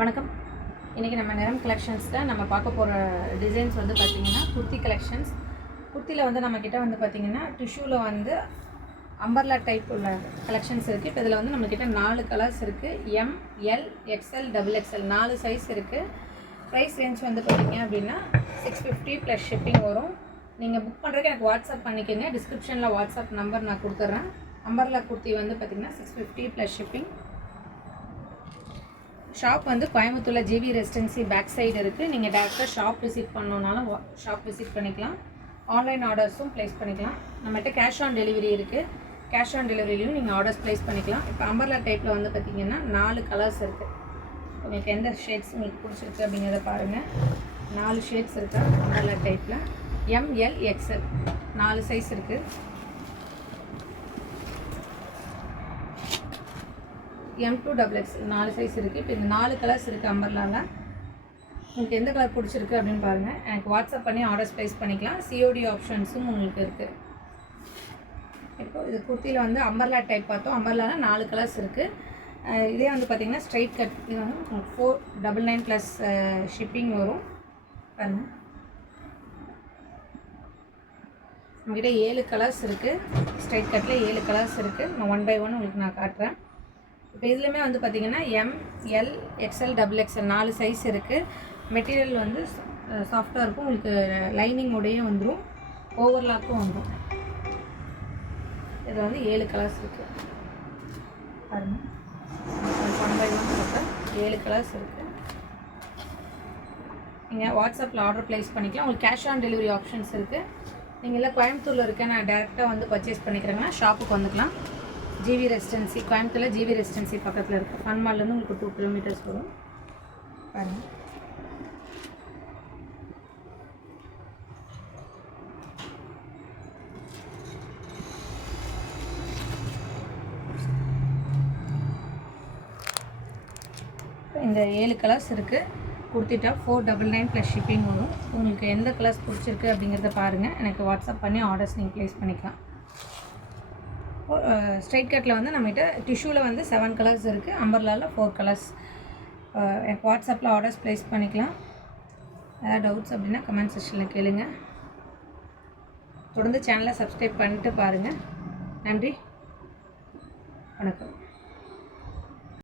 வணக்கம். இன்றைக்கி நம்ம நிறம் கலெக்ஷன்ஸில் நம்ம பார்க்க போகிற டிசைன்ஸ் வந்து பார்த்திங்கன்னா குர்த்தி கலெக்ஷன்ஸ். குர்த்தியில் வந்து நம்மக்கிட்ட வந்து பார்த்திங்கன்னா டிஷ்யூவில் வந்து அம்பர்லா டைப் உள்ள கலெக்ஷன்ஸ் இருக்குது. இப்போ இதில் வந்து நம்மக்கிட்ட 4 கலர்ஸ் இருக்குது. M, L, XL, XXL 4 size இருக்குது. ப்ரைஸ் ரேஞ்ச் வந்து பார்த்திங்க அப்படின்னா 650 ப்ளஸ் ஷிப்பிங் வரும். நீங்கள் புக் பண்ணுறதுக்கு எனக்கு வாட்ஸ்அப் பண்ணிக்கோங்க. டிஸ்கிரிப்ஷனில் வாட்ஸ்அப் நம்பர் நான் கொடுத்துட்றேன். அம்பர்லா குர்த்தி வந்து பார்த்திங்கன்னா 650 ப்ளஸ் ஷிப்பிங். ஷாப் வந்து கோயம்புத்தூரில் ஜிவி ரெசிடென்சி பேக் சைடு இருக்குது. நீங்கள் டேரெக்டாக ஷாப் விசிட் பண்ணணுன்னாலும் ஷாப் விசிட் பண்ணிக்கலாம். ஆன்லைன் ஆர்டர்ஸும் ப்ளேஸ் பண்ணிக்கலாம். நம்மகிட்ட கேஷ் ஆன் டெலிவரி இருக்குது. கேஷ் ஆன் டெலிவரிலையும் நீங்கள் ஆர்டர்ஸ் ப்ளேஸ் பண்ணிக்கலாம். இப்போ அம்பர்லா டைப்பில் வந்து பார்த்திங்கன்னா 4 கலர்ஸ் இருக்குது. உங்களுக்கு எந்த ஷேட்ஸ் உங்களுக்கு பிடிச்சிருக்கு அப்படிங்கிறத பாருங்கள். 4 ஷேட்ஸ் இருக்குது அம்பர்லா டைப்பில். எம், எல், எக்ஸ்எல் 4 சைஸ் இருக்குது. M2 XXL 4 சைஸ் இருக்குது. இப்போ இந்த 4 கலர்ஸ் இருக்குது அம்பர்லாவில். உங்களுக்கு எந்த கலர் பிடிச்சிருக்கு அப்படின்னு பாருங்கள். எனக்கு வாட்ஸ்அப் பண்ணி ஆர்டர்ஸ் ப்ளேஸ் பண்ணிக்கலாம். சிஓடி ஆப்ஷன்ஸும் உங்களுக்கு இருக்குது. இப்போ இது குர்த்தியில் வந்து அம்பர்லா டைப் பார்த்தோம். அம்பர்லாவில் 4 கலர்ஸ் இருக்குது. இதே வந்து பார்த்திங்கன்னா ஸ்ட்ரைட் கட். இது வந்து 499 ப்ளஸ் ஷிப்பிங் வரும். பாருங்கள், நம்மக்கிட்ட 7 கலர்ஸ் இருக்குது. ஸ்ட்ரைட் கட்டில் 7 கலர்ஸ் இருக்குது. நான் 1 by 1 உங்களுக்கு நான் காட்டுறேன். இப்போ இதுலேயுமே வந்து பார்த்திங்கன்னா M, L, XXL, XXL 4 size இருக்குது. மெட்டீரியல் வந்து சாஃப்டாக இருக்கும். உங்களுக்கு லைனிங்கோடையே வந்துடும், ஓவர்லாக்கும் வந்துடும். இதில் வந்து 7 கலர்ஸ் இருக்குது. பாருங்கள், 1 by 1 பார்த்தா 7 கலர்ஸ் இருக்குது. நீங்கள் வாட்ஸ்அப்பில் ஆர்டர் ப்ளேஸ் பண்ணிக்கலாம். உங்களுக்கு கேஷ் ஆன் டெலிவரி ஆப்ஷன்ஸ் இருக்குது. நீங்கள் இல்லை கோயம்புத்தூரில் இருக்கேன், நான் டேரெக்டாக வந்து பர்ச்சேஸ் பண்ணிக்கிறேங்கன்னா ஷாப்புக்கு வந்துக்கலாம். ஜிவி ரெசிடென்சி, கோயம்புத்தூரில் ஜிவி ரெசிடென்சி பக்கத்தில் இருக்குது. ஃபன் மால்லேருந்து உங்களுக்கு 2 கிலோமீட்டர்ஸ் வரும். பாருங்கள், இந்த 7 கலர்ஸ் இருக்குது. கொடுத்துட்டா 499 ப்ளஸ் ஷிப்பிங் வரும். உங்களுக்கு எந்த கலர்ஸ் பிடிச்சிருக்கு அப்படிங்கிறத பாருங்கள். எனக்கு வாட்ஸ்அப் பண்ணி ஆர்டர்ஸ் நீங்கள் ப்ளேஸ் பண்ணிக்கலாம். ஸ்ட்ரைட் கட்டில் வந்து நம்மகிட்ட டிஷ்யூவில் வந்து 7 கலர்ஸ் இருக்குது. அம்பர்லாவில் 4 கலர்ஸ். எனக்கு வாட்ஸ்அப்பில் ஆர்டர்ஸ் ப்ளேஸ் பண்ணிக்கலாம். ஏதாவது டவுட்ஸ் அப்படின்னா கமெண்ட் செக்ஷனில் கேளுங்க. தொடர்ந்து சேனலை சப்ஸ்கிரைப் பண்ணிட்டு பாருங்கள். நன்றி, வணக்கம்.